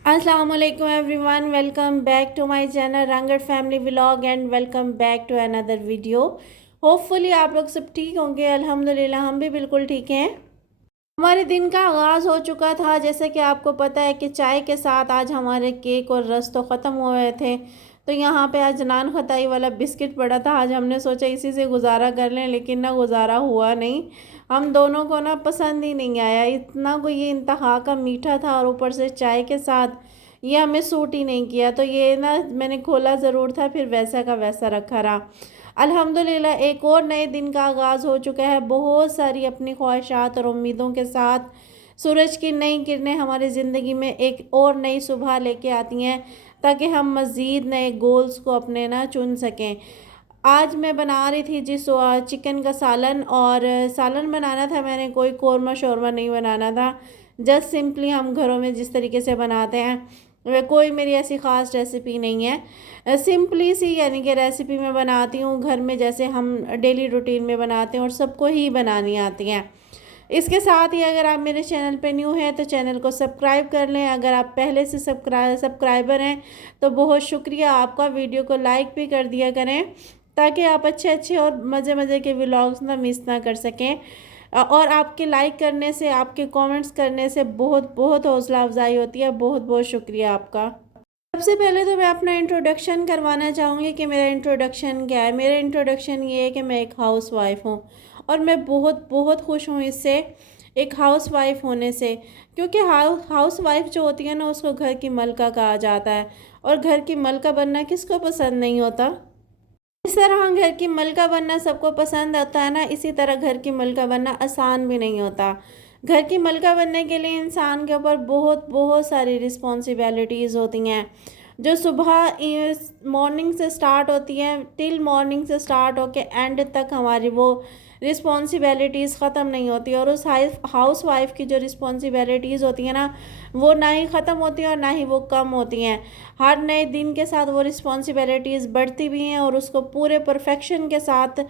अस्सलाम वालेकुम everyone, welcome back to my channel रंगट family vlog and welcome back to another video. Hopefully आप लोग सब ठीक होंगे। अल्हम्दुलिल्लाह हम भी बिल्कुल ठीक हैं। हमारे दिन का आगाज़ हो चुका था। जैसे कि आपको पता है कि चाय के साथ आज हमारे केक और रस तो ख़त्म हो गए थे, तो यहाँ पे आज नान खताई वाला बिस्किट पड़ा था। आज हमने सोचा इसी से गुजारा कर लें, लेकिन ना गुजारा हुआ नहीं। हम दोनों को ना पसंद ही नहीं आया, इतना कोई ये इंतहा का मीठा था और ऊपर से चाय के साथ ये हमें सूट ही नहीं किया। तो ये ना मैंने खोला ज़रूर था, फिर वैसा का वैसा रखा रहा। अल्हम्दुलिल्लाह एक और नए दिन का आगाज़ हो चुका है, बहुत सारी अपनी ख्वाहिशात और उम्मीदों के साथ। सूरज की नई किरणें हमारी ज़िंदगी में एक और नई सुबह लेके आती हैं, ताकि हम मज़ीद नए गोल्स को अपने ना चुन सकें। आज मैं बना रही थी चिकन का सालन, और सालन बनाना था मैंने, कोई कौरमा शौरमा नहीं बनाना था। जस्ट सिंपली हम घरों में जिस तरीके से बनाते हैं, वे कोई मेरी ऐसी ख़ास रेसिपी नहीं है। सिंपली सी यानी कि रेसिपी मैं बनाती हूँ घर में, जैसे हम डेली रूटीन में बनाते हैं और सबको ही बनानी आती हैं। इसके साथ ही अगर आप मेरे चैनल पे न्यू हैं तो चैनल को सब्सक्राइब कर लें। अगर आप पहले से सब्सक्राइबर हैं तो बहुत शुक्रिया आपका। वीडियो को लाइक भी कर दिया करें, ताकि आप अच्छे अच्छे और मज़े मज़े के व्लॉग्स ना मिस ना कर सकें। और आपके लाइक करने से, आपके कमेंट्स करने से बहुत बहुत हौसला अफजाई होती है। बहुत बहुत शुक्रिया आपका। सबसे पहले तो मैं अपना इंट्रोडक्शन करवाना चाहूँगी कि मेरा इंट्रोडक्शन क्या है। मेरा इंट्रोडक्शन ये है कि मैं एक हाउस वाइफ हूँ, और मैं बहुत बहुत खुश हूँ इससे, एक हाउस वाइफ होने से। क्योंकि हाउस वाइफ जो होती है ना, उसको घर की मलका कहा जाता है, और घर की मलका बनना किसको पसंद नहीं होता। इस तरह घर की मलका बनना सबको पसंद आता है ना, इसी तरह घर की मलका बनना आसान भी नहीं होता। घर की मलका बनने के लिए इंसान के ऊपर बहुत बहुत सारी रिस्पॉन्सिबिलिटीज़ होती हैं, जो सुबह मॉर्निंग से स्टार्ट होती हैं, टिल मॉर्निंग से स्टार्ट होके एंड तक हमारी वो रिस्पॉन्सिबिलिटीज़ ख़त्म नहीं होती। और उस हाउस वाइफ की जो रिस्पॉन्सिबिलिटीज़ होती हैं ना, वो ना ही ख़त्म होती हैं और ना ही वो कम होती हैं। हर नए दिन के साथ वो रिस्पॉन्सिबिलिटीज़ बढ़ती भी हैं, और उसको पूरे परफेक्शन के साथ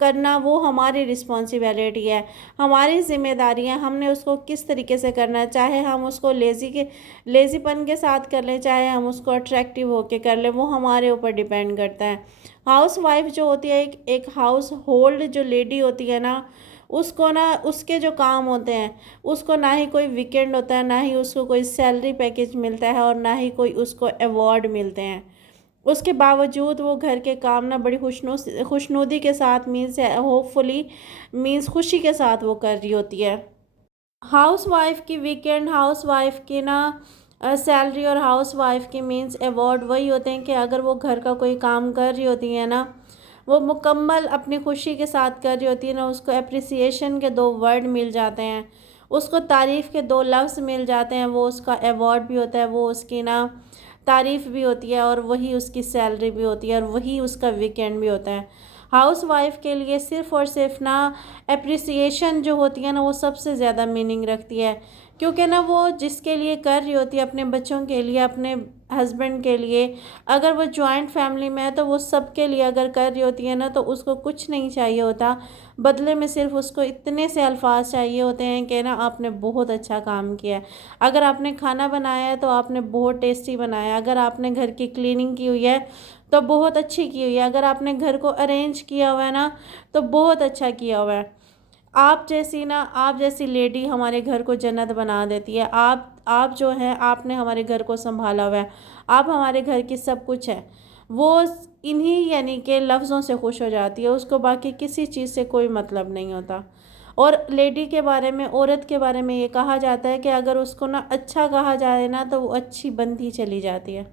करना वो हमारी रिस्पॉन्सिबिलिटी है, हमारी ज़िम्मेदारी है। हमने उसको किस तरीके से करना है, चाहे हम उसको लेज़ीपन के साथ कर लें, चाहे हम उसको अट्रैक्टिव होके कर लें, वो हमारे ऊपर डिपेंड करता है। हाउस वाइफ जो होती है, एक हाउस होल्ड जो लेडी होती है ना, उसको ना उसके जो काम होते हैं, उसको ना ही कोई वीकेंड होता है, ना ही उसको कोई सैलरी पैकेज मिलता है, और ना ही कोई उसको अवार्ड मिलते हैं। उसके बावजूद वो घर के काम ना बड़ी खुशनुदी के साथ, मीन्स होपफुली मीन्स खुशी के साथ वो कर रही होती है। हाउस वाइफ की वीकेंड, हाउस वाइफ की ना सैलरी, और हाउस वाइफ की मीन्स अवार्ड वही होते हैं कि अगर वो घर का कोई काम कर रही होती है ना, वो मुकम्मल अपनी खुशी के साथ कर रही होती है ना, उसको एप्रिसिएशन के दो वर्ड मिल जाते हैं, उसको तारीफ़ के दो लफ्ज़ मिल जाते हैं, वो उसका अवार्ड भी होता है, वो उसकी ना तारीफ़ भी होती है, और वही उसकी सैलरी भी होती है, और वही उसका वीकेंड भी होता है। हाउस वाइफ के लिए सिर्फ़ और सिर्फ ना एप्रिसिएशन जो होती है ना, वो सबसे ज़्यादा मीनिंग रखती है। क्योंकि ना वो जिसके लिए कर रही होती है, अपने बच्चों के लिए, अपने हस्बैंड के लिए, अगर वो जॉइंट फैमिली में है तो वो सबके लिए अगर कर रही होती है ना, तो उसको कुछ नहीं चाहिए होता। बदले में सिर्फ उसको इतने से अल्फाज चाहिए होते हैं कि ना आपने बहुत अच्छा काम किया है। अगर आपने खाना बनाया है तो आपने बहुत टेस्टी बनाया है। अगर आपने घर की क्लीनिंग की हुई है तो बहुत अच्छी की हुई है। अगर आपने घर को अरेंज किया हुआ है ना, तो बहुत अच्छा किया हुआ है। आप जैसी लेडी हमारे घर को जन्नत बना देती है। आप जो हैं, आपने हमारे घर को संभाला हुआ है, आप हमारे घर की सब कुछ है। वो इन्हीं यानी कि लफ्ज़ों से खुश हो जाती है, उसको बाकी किसी चीज़ से कोई मतलब नहीं होता। और लेडी के बारे में, औरत के बारे में ये कहा जाता है कि अगर उसको ना अच्छा कहा जाए ना, तो वो अच्छी बनती चली जाती है।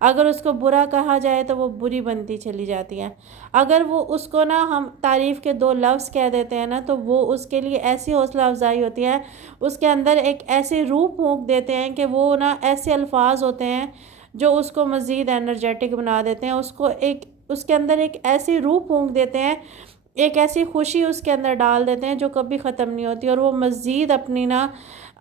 अगर उसको बुरा कहा जाए तो वो बुरी बनती चली जाती है। अगर वो उसको ना हम तारीफ़ के दो लफ्ज़ कह देते हैं ना, तो वो उसके लिए ऐसी हौसला अफजाई होती है, उसके अंदर एक ऐसी रूह फूँक देते हैं कि वो ना ऐसे अल्फाज होते हैं जो उसको मज़ीद एनर्जेटिक बना देते हैं। उसके अंदर एक ऐसी रूह फूँक देते हैं, एक ऐसी खुशी उसके अंदर डाल देते हैं जो कभी ख़त्म नहीं होती, और वो मज़ीद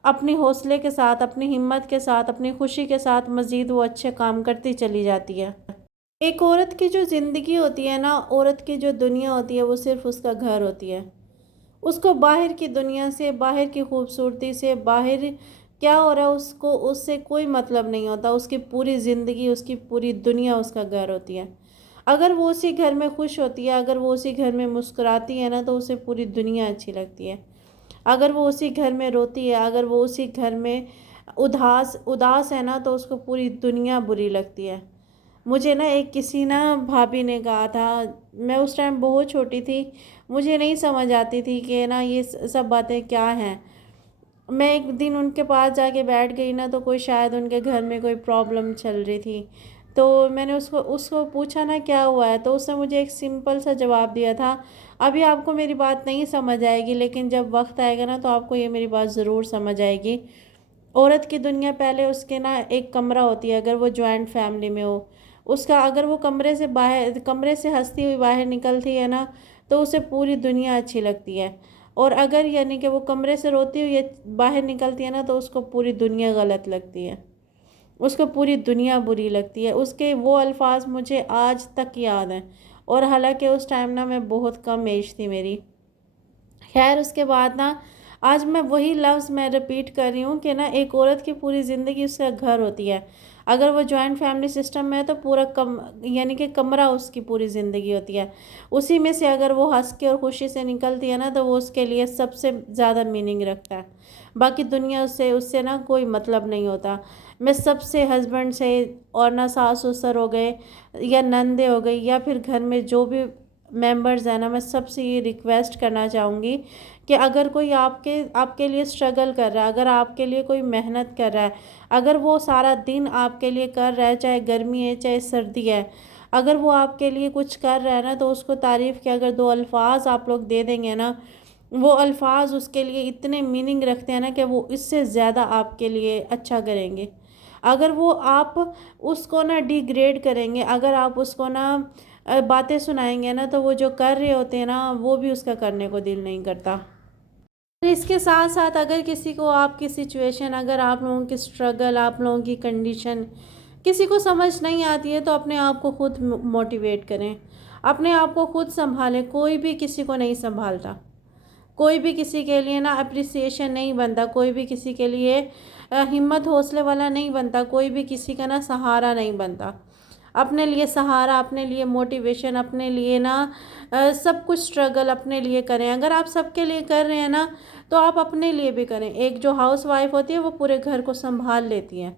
अपनी हौसले के साथ, अपनी हिम्मत के साथ, अपनी खुशी के साथ मज़ीद वो अच्छे काम करती चली जाती है। एक औरत की जो ज़िंदगी होती है ना, औरत की जो दुनिया होती है, वो सिर्फ़ उसका घर होती है। उसको बाहर की दुनिया से, बाहर की खूबसूरती से, बाहर क्या हो रहा है उसको उससे कोई मतलब नहीं होता। उसकी पूरी ज़िंदगी, उसकी पूरी दुनिया उसका घर होती है। अगर वो उसी घर में खुश होती है, अगर वो उसी घर में मुस्कुराती है ना, तो उसे पूरी दुनिया अच्छी लगती है। अगर वो उसी घर में रोती है, अगर वो उसी घर में उदास उदास है ना, तो उसको पूरी दुनिया बुरी लगती है। मुझे ना एक किसी ना भाभी ने कहा था, मैं उस टाइम बहुत छोटी थी, मुझे नहीं समझ आती थी कि ना ये सब बातें क्या हैं। मैं एक दिन उनके पास जाके बैठ गई ना, तो कोई शायद उनके घर में कोई प्रॉब्लम चल रही थी। तो मैंने उसको उसको पूछा ना क्या हुआ है, तो उसने मुझे एक सिंपल सा जवाब दिया था, अभी आपको मेरी बात नहीं समझ आएगी, लेकिन जब वक्त आएगा ना तो आपको ये मेरी बात ज़रूर समझ आएगी। औरत की दुनिया पहले उसके ना एक कमरा होती है, अगर वो जॉइंट फैमिली में हो, उसका अगर वो कमरे से हंसती हुई बाहर निकलती है ना, तो उसे पूरी दुनिया अच्छी लगती है। और अगर यानी कि वो कमरे से रोती हुई बाहर निकलती है ना, तो उसको पूरी दुनिया गलत लगती है, उसको पूरी दुनिया बुरी लगती है। उसके वो अल्फाज मुझे आज तक याद हैं। और हालांकि उस टाइम ना मैं बहुत कम एज थी मेरी। खैर उसके बाद ना आज मैं वही लफ्ज़ मैं रिपीट कर रही हूँ कि ना एक औरत की पूरी ज़िंदगी उसका घर होती है। अगर वो जॉइंट फैमिली सिस्टम में है तो पूरा कम यानी कि कमरा उसकी पूरी ज़िंदगी होती है। उसी में से अगर वो हंस के और खुशी से निकलती है ना, तो वो उसके लिए सबसे ज़्यादा मीनिंग रखता है। बाकी दुनिया उससे उससे ना कोई मतलब नहीं होता। मैं सबसे हस्बैंड से और ना सास ससुर हो गए या नंदे हो गई या फिर घर में जो भी मेंबर्स हैं ना, मैं सबसे ये रिक्वेस्ट करना चाहूँगी कि अगर कोई आपके आपके लिए स्ट्रगल कर रहा है, अगर आपके लिए कोई मेहनत कर रहा है, अगर वो सारा दिन आपके लिए कर रहा है, चाहे गर्मी है चाहे सर्दी है, अगर वो आपके लिए कुछ कर रहा है ना, तो उसको तारीफ़ के अगर दो अल्फाज आप लोग दे देंगे ना, वो अल्फाज उसके लिए इतने मीनिंग रखते हैं ना कि वो इससे ज़्यादा आपके लिए अच्छा करेंगे। अगर वो आप उसको ना डिग्रेड करेंगे, अगर आप उसको ना बातें सुनाएंगे ना, तो वो जो कर रहे होते हैं ना, वो भी उसका करने को दिल नहीं करता। इसके साथ साथ अगर किसी को आपकी सिचुएशन, अगर आप लोगों की स्ट्रगल, आप लोगों की कंडीशन किसी को समझ नहीं आती है, तो अपने आप को खुद मोटिवेट करें, अपने आप को खुद संभालें। कोई भी किसी को नहीं संभालता, कोई भी किसी के लिए ना अप्रिसिएशन नहीं बनता, कोई भी किसी के लिए हिम्मत हौसले वाला नहीं बनता, कोई भी किसी का ना सहारा नहीं बनता। अपने लिए सहारा, अपने लिए मोटिवेशन, अपने लिए ना सब कुछ स्ट्रगल अपने लिए करें। अगर आप सबके लिए कर रहे हैं ना, तो आप अपने लिए भी करें। एक जो हाउस वाइफ होती है वो पूरे घर को संभाल लेती है,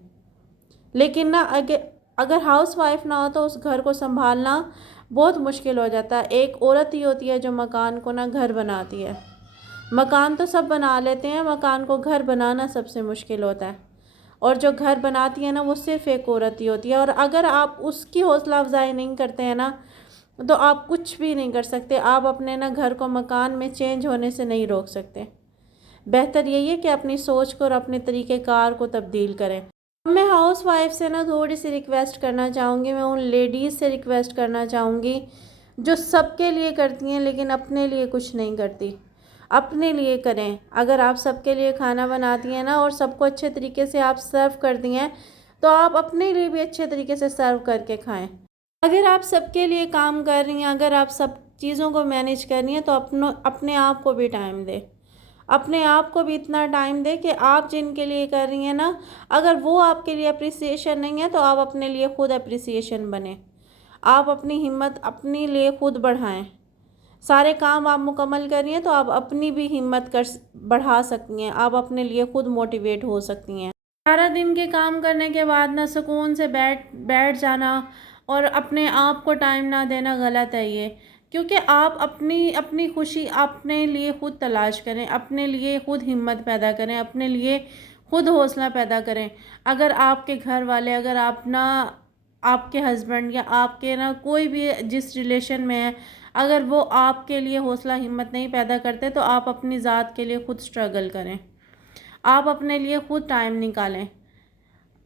लेकिन ना अगर अगर हाउस वाइफ ना हो तो उस घर को संभालना बहुत मुश्किल हो जाता है। एक औरत ही होती है जो मकान को ना घर बनाती है। मकान तो सब बना लेते हैं, मकान को घर बनाना सबसे मुश्किल होता है। और जो घर बनाती है ना, वो सिर्फ़ एक औरत ही होती है। और अगर आप उसकी हौसला अफजाई नहीं करते हैं ना, तो आप कुछ भी नहीं कर सकते। आप अपने ना घर को मकान में चेंज होने से नहीं रोक सकते। बेहतर यही है कि अपनी सोच को और अपने तरीक़ेकार को तब्दील करें। मैं हाउस वाइफ से ना थोड़ी सी रिक्वेस्ट करना चाहूँगी, मैं उन लेडीज़ से रिक्वेस्ट करना चाहूँगी जो सबके लिए करती हैं लेकिन अपने लिए कुछ नहीं करती। अपने लिए करें। अगर आप सबके लिए खाना बनाती हैं ना और सबको अच्छे तरीके से आप सर्व करती हैं, तो आप अपने लिए भी अच्छे तरीके से सर्व करके खाएं। अगर आप सबके लिए काम कर रही हैं, अगर आप सब चीज़ों को मैनेज कर रही हैं, तो अपने आप को भी टाइम दें। अपने आप को भी इतना टाइम दें कि आप जिनके लिए कर रही हैं ना, अगर वो आपके लिए अप्रिसिएशन नहीं है, तो आप अपने लिए खुद अप्रिसिएशन बने। आप अपनी हिम्मत अपने लिए खुद बढ़ाएं। सारे काम आप मुकम्मल कर रही हैं, तो आप अपनी भी हिम्मत बढ़ा सकती हैं। आप अपने लिए खुद मोटिवेट हो सकती हैं। सारा दिन के काम करने के बाद ना सुकून से बैठ बैठ जाना और अपने आप को टाइम ना देना गलत है ये। क्योंकि आप अपनी अपनी खुशी अपने लिए खुद तलाश करें, अपने लिए खुद हिम्मत पैदा करें, अपने लिए खुद हौसला पैदा करें। अगर आपके घर वाले, अगर आप ना आपके हस्बैंड या आपके ना कोई भी जिस रिलेशन में है, अगर वो आपके लिए हौसला हिम्मत नहीं पैदा करते, तो आप अपनी ज़ात के लिए खुद स्ट्रगल करें। आप अपने लिए खुद टाइम निकालें।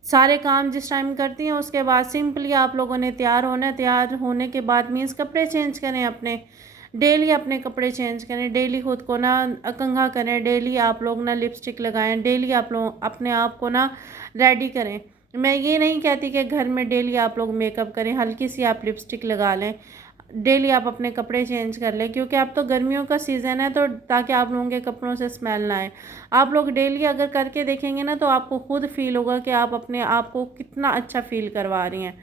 सारे काम जिस टाइम करती हैं उसके बाद सिंपली आप लोगों ने तैयार होना है। तैयार होने के बाद मीन्स कपड़े चेंज करें अपने, डेली अपने कपड़े चेंज करें, डेली खुद को ना कंघा करें, डेली आप लोग ना लिपस्टिक लगाएं, डेली आप लोग अपने आप को ना रेडी करें। मैं ये नहीं कहती कि घर में डेली आप लोग मेकअप करें, हल्की सी आप लिपस्टिक लगा लें। डेली आप अपने कपड़े चेंज कर लें, क्योंकि अब तो गर्मियों का सीज़न है, तो ताकि आप लोगों के कपड़ों से स्मेल ना आए। आप लोग डेली अगर करके देखेंगे ना, तो आपको खुद फील होगा कि आप अपने आप को कितना अच्छा फील करवा रही हैं।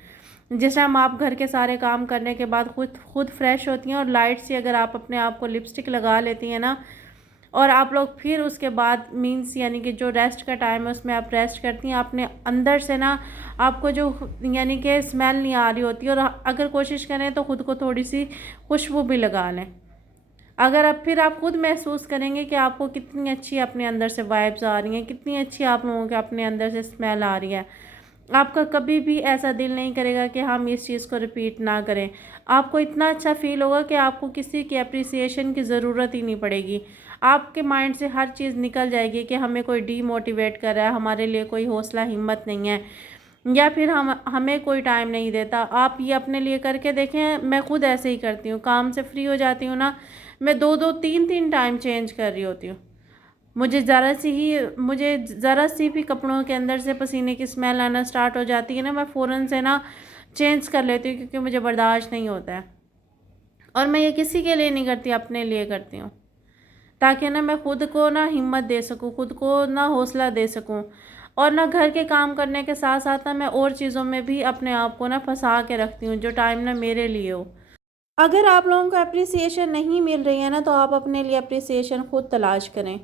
जिस टाइम आप घर के सारे काम करने के बाद खुद खुद फ्रेश होती हैं, और लाइट सी अगर आप अपने आप को लिपस्टिक लगा लेती हैं ना, और आप लोग फिर उसके बाद मीन्स यानी कि जो रेस्ट का टाइम है उसमें आप रेस्ट करती हैं, अपने अंदर से ना आपको जो यानी कि स्मेल नहीं आ रही होती, और अगर कोशिश करें तो ख़ुद को थोड़ी सी खुशबू भी लगा लें। अगर अब फिर आप खुद महसूस करेंगे कि आपको कितनी अच्छी अपने अंदर से वाइब्स आ रही हैं, कितनी अच्छी आप लोगों के अपने अंदर से स्मेल आ रही है। आपका कभी भी ऐसा दिल नहीं करेगा कि हम इस चीज़ को रिपीट ना करें। आपको इतना अच्छा फ़ील होगा कि आपको किसी की अप्रिसिएशन की ज़रूरत ही नहीं पड़ेगी। आपके माइंड से हर चीज़ निकल जाएगी कि हमें कोई डीमोटिवेट कर रहा है, हमारे लिए कोई हौसला हिम्मत नहीं है, या फिर हमें कोई टाइम नहीं देता। आप ये अपने लिए करके देखें, मैं खुद ऐसे ही करती हूँ। काम से फ्री हो जाती हूँ ना, मैं 2-2 3-3 टाइम चेंज कर रही होती हूँ। मुझे ज़रा सी भी कपड़ों के अंदर से पसीने की स्मेल आना स्टार्ट हो जाती है ना, मैं फ़ौरन से ना चेंज कर लेती हूँ, क्योंकि मुझे बर्दाश्त नहीं होता है। और मैं ये किसी के लिए नहीं करती, अपने लिए करती हूँ, ताकि ना मैं खुद को ना हिम्मत दे सकूँ, खुद को ना हौसला दे सकूँ, और ना घर के काम करने के साथ साथ ना मैं और चीज़ों में भी अपने आप को ना फंसा के रखती हूँ, जो टाइम ना मेरे लिए हो। अगर आप लोगों को अप्रिसिएशन नहीं मिल रही है ना, तो आप अपने लिए अप्रिसिएशन खुद तलाश करें।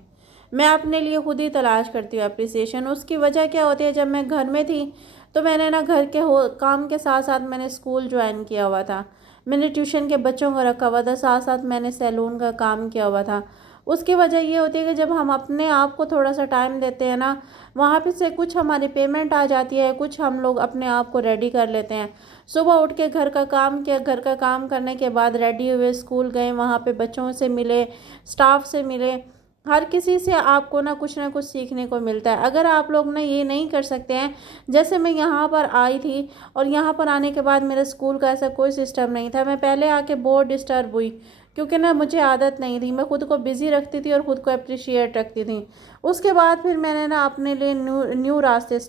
मैं अपने लिए खुद ही तलाश करती हूँ अप्रिसिएशन। उसकी वजह क्या होती है, जब मैं घर में थी तो मैंने ना घर के हो काम के साथ साथ मैंने स्कूल ज्वाइन किया हुआ था, मैंने ट्यूशन के बच्चों को रखा हुआ था, साथ साथ मैंने सैलून का काम किया हुआ था। उसकी वजह ये होती है कि जब हम अपने आप को थोड़ा सा टाइम देते हैं ना, वहाँ पे से कुछ हमारी पेमेंट आ जाती है, कुछ हम लोग अपने आप को रेडी कर लेते हैं। सुबह उठ के घर का काम किया, घर का काम करने के बाद रेडी हुए, स्कूल गए, वहाँ पे बच्चों से मिले, स्टाफ से मिले, हर किसी से आपको ना कुछ सीखने को मिलता है। अगर आप लोग ना ये नहीं कर सकते हैं, जैसे मैं यहाँ पर आई थी, और यहाँ पर आने के बाद मेरे स्कूल का ऐसा कोई सिस्टम नहीं था, मैं पहले आके बहुत डिस्टर्ब हुई, क्योंकि ना मुझे आदत नहीं थी, मैं खुद को बिज़ी रखती थी और ख़ुद को अप्रिशिएट रखती थी। उसके बाद फिर मैंने ना अपने लिए न्यू रास्ते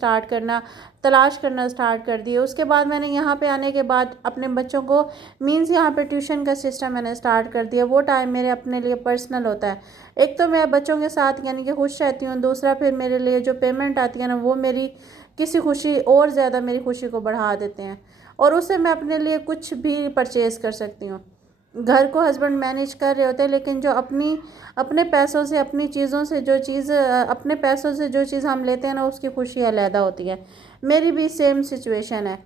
तलाश करना स्टार्ट कर दिए। उसके बाद मैंने यहाँ पे आने के बाद अपने बच्चों को मीन्स यहाँ पे ट्यूशन का सिस्टम मैंने स्टार्ट कर दिया। वो टाइम मेरे अपने लिए पर्सनल होता है। एक तो मैं बच्चों के साथ यानी कि खुश रहती हूँ, दूसरा फिर मेरे लिए जो पेमेंट आती है ना, वो मेरी किसी खुशी और ज़्यादा मेरी खुशी को बढ़ा देते हैं, और उससे मैं अपने लिए कुछ भी परचेज़ कर सकती हूँ। घर को हस्बैंड मैनेज कर रहे होते हैं, लेकिन जो अपने पैसों से अपनी चीज़ों से जो चीज़ अपने पैसों से जो चीज़ हम लेते हैं ना, उसकी खुशी अलग होती है। मेरी भी सेम सिचुएशन है,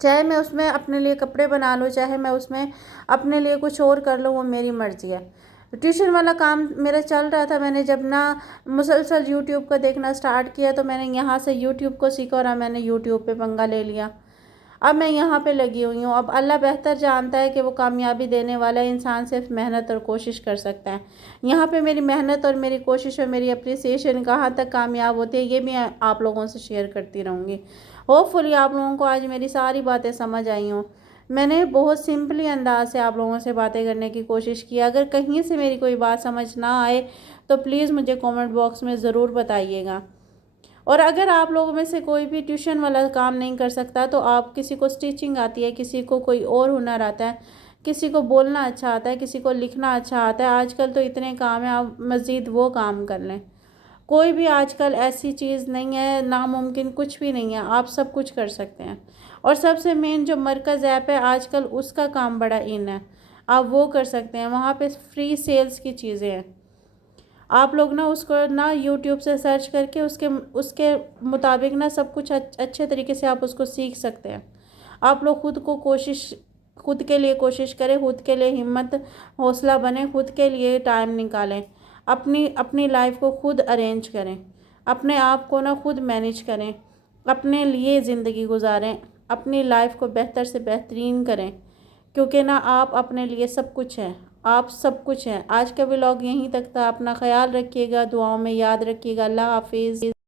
चाहे मैं उसमें अपने लिए कपड़े बना लूँ, चाहे मैं उसमें अपने लिए कुछ और कर लूँ, वो मेरी मर्ज़ी है। ट्यूशन वाला काम मेरा चल रहा था, मैंने जब ना मुसलसल यूट्यूब को देखना स्टार्ट किया, तो मैंने यहाँ से यूट्यूब को सीखा और मैंने यूट्यूब पे पंगा ले लिया। अब मैं यहाँ पे लगी हुई हूँ। अब अल्लाह बेहतर जानता है कि वो कामयाबी देने वाला है, इंसान सिर्फ मेहनत और कोशिश कर सकता है। यहाँ पे मेरी मेहनत और मेरी कोशिश और मेरी अप्रिसिएशन कहाँ तक कामयाब होती है, ये भी आप लोगों से शेयर करती रहूँगी। होपफुली आप लोगों को आज मेरी सारी बातें समझ आई हों। मैंने बहुत सिंपली अंदाज से आप लोगों से बातें करने की कोशिश की। अगर कहीं से मेरी कोई बात समझ ना आए तो प्लीज़ मुझे कमेंट बॉक्स में ज़रूर बताइएगा। और अगर आप लोगों में से कोई भी ट्यूशन वाला काम नहीं कर सकता, तो आप किसी को स्टिचिंग आती है, किसी को कोई और हुनर आता है, किसी को बोलना अच्छा आता है, किसी को लिखना अच्छा आता है, आजकल तो इतने काम हैं, आप मज़ीद वो काम कर लें। कोई भी आजकल ऐसी चीज़ नहीं है, नामुमकिन कुछ भी नहीं है, आप सब कुछ कर सकते हैं। और सबसे मेन जो मरकज़ ऐप है आजकल, उसका काम बड़ा इन है, आप वो कर सकते हैं। वहाँ पे फ्री सेल्स की चीज़ें हैं, आप लोग ना उसको ना यूट्यूब से सर्च करके उसके मुताबिक ना सब कुछ अच्छे तरीके से आप उसको सीख सकते हैं। आप लोग खुद के लिए कोशिश करें, खुद के लिए हिम्मत हौसला बने, खुद के लिए टाइम निकालें, अपनी लाइफ को खुद अरेंज करें, अपने आप को ना खुद मैनेज करें, अपने लिए ज़िंदगी गुजारें, अपनी लाइफ को बेहतर से बेहतरीन करें, क्योंकि ना आप अपने लिए सब कुछ हैं, आप सब कुछ हैं। आज का व्लॉग यहीं तक था। अपना ख्याल रखिएगा, दुआओं में याद रखिएगा। अल्लाह हाफिज़।